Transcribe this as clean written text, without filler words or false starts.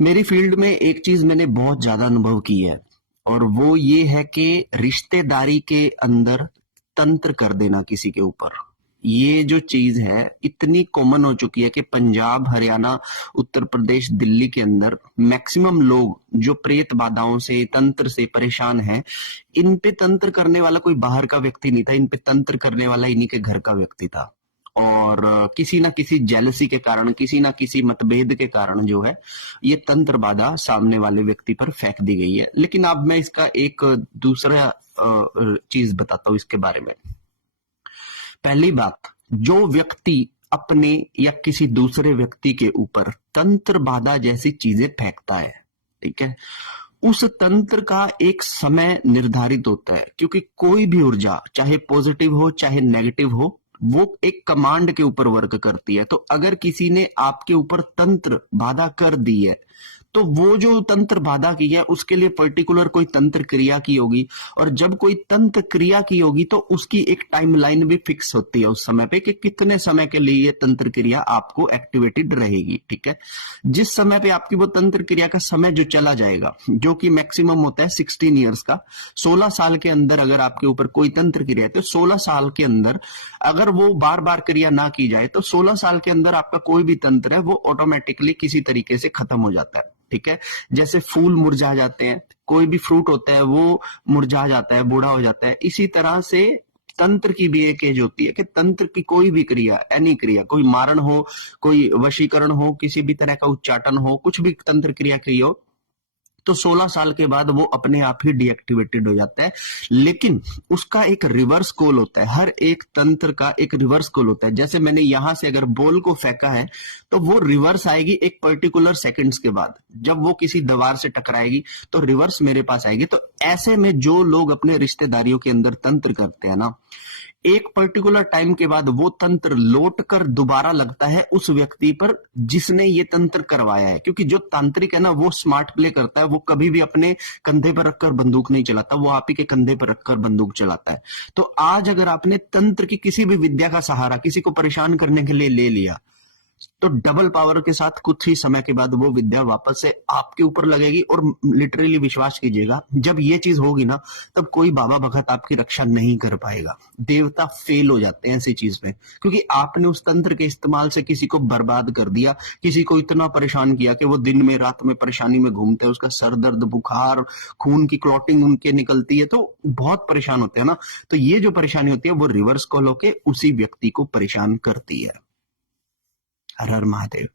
मेरी फील्ड में एक चीज मैंने बहुत ज्यादा अनुभव की है और वो ये है कि रिश्तेदारी के अंदर तंत्र कर देना किसी के ऊपर। ये जो चीज है इतनी कॉमन हो चुकी है कि पंजाब, हरियाणा, उत्तर प्रदेश, दिल्ली के अंदर मैक्सिमम लोग जो प्रेत बाधाओं से, तंत्र से परेशान हैं, इन पे तंत्र करने वाला कोई बाहर का व्यक्ति नहीं था, इन पे तंत्र करने वाला इन्हीं के घर का व्यक्ति था। और किसी ना किसी जेलसी के कारण, किसी ना किसी मतभेद के कारण जो है ये तंत्र बाधा सामने वाले व्यक्ति पर फेंक दी गई है। लेकिन अब मैं इसका एक दूसरा चीज बताता हूं इसके बारे में। पहली बात, जो व्यक्ति अपने या किसी दूसरे व्यक्ति के ऊपर तंत्र बाधा जैसी चीजें फेंकता है, ठीक है, उस तंत्र का एक समय निर्धारित होता है, क्योंकि कोई भी ऊर्जा चाहे पॉजिटिव हो चाहे नेगेटिव हो, वो एक कमांड के ऊपर वर्क करती है। तो अगर किसी ने आपके ऊपर तंत्र बाधा कर दी है तो वो जो तंत्र बाधा की है उसके लिए पर्टिकुलर कोई तंत्र क्रिया की होगी, और जब कोई तंत्र क्रिया की होगी तो उसकी एक टाइमलाइन भी फिक्स होती है उस समय पे कि कितने समय के लिए ये तंत्र क्रिया आपको एक्टिवेटेड रहेगी, ठीक है। जिस समय पे आपकी वो तंत्र क्रिया का समय जो चला जाएगा, जो कि मैक्सिमम होता है 16 ईयर्स का, 16 साल के अंदर अगर आपके ऊपर कोई तंत्र क्रिया है तो 16 साल के अंदर अगर वो बार बार क्रिया ना की जाए तो 16 साल के अंदर आपका कोई भी तंत्र है वो ऑटोमेटिकली किसी तरीके से खत्म हो जाता है, ठीक है। जैसे फूल मुरझा जाते हैं, कोई भी फ्रूट होता है वो मुरझा जाता है, बूढ़ा हो जाता है, इसी तरह से तंत्र की भी एक एज होती है कि तंत्र की कोई भी क्रिया, एनी क्रिया, कोई मारण हो, कोई वशीकरण हो, किसी भी तरह का उच्चाटन हो, कुछ भी तंत्र क्रिया की हो, तो 16 साल के बाद वो अपने आप ही डीएक्टिवेटेड हो जाता है। लेकिन उसका एक रिवर्स कॉल होता है, हर एक तंत्र का एक रिवर्स कॉल होता है। जैसे मैंने यहां से अगर बॉल को फेंका है तो वो रिवर्स आएगी एक पर्टिकुलर सेकंड्स के बाद, जब वो किसी दीवार से टकराएगी तो रिवर्स मेरे पास आएगी। तो ऐसे में जो लोग अपने रिश्तेदारियों के अंदर तंत्र करते हैं ना, एक पर्टिकुलर टाइम के बाद वो तंत्र लौट कर दोबारा लगता है उस व्यक्ति पर जिसने ये तंत्र करवाया है। क्योंकि जो तांत्रिक है ना वो स्मार्ट प्ले करता है, वो कभी भी अपने कंधे पर रखकर बंदूक नहीं चलाता, वो आप ही के कंधे पर रखकर बंदूक चलाता है। तो आज अगर आपने तंत्र की किसी भी विद्या का सहारा किसी को परेशान करने के लिए ले लिया तो डबल पावर के साथ कुछ ही समय के बाद वो विद्या वापस से आपके ऊपर लगेगी। और लिटरली विश्वास कीजिएगा, जब ये चीज होगी ना तब कोई बाबा भगत आपकी रक्षा नहीं कर पाएगा। देवता फेल हो जाते हैं ऐसी चीज में, क्योंकि आपने उस तंत्र के इस्तेमाल से किसी को बर्बाद कर दिया, किसी को इतना परेशान किया कि वो दिन में रात में परेशानी में घूमते हैं, उसका सर दर्द, बुखार, खून की क्लॉटिंग उनके निकलती है, तो बहुत परेशान होते हैं ना। तो ये जो परेशानी होती है वो रिवर्स कॉल होके उसी व्यक्ति को परेशान करती है। हर हर महादेव।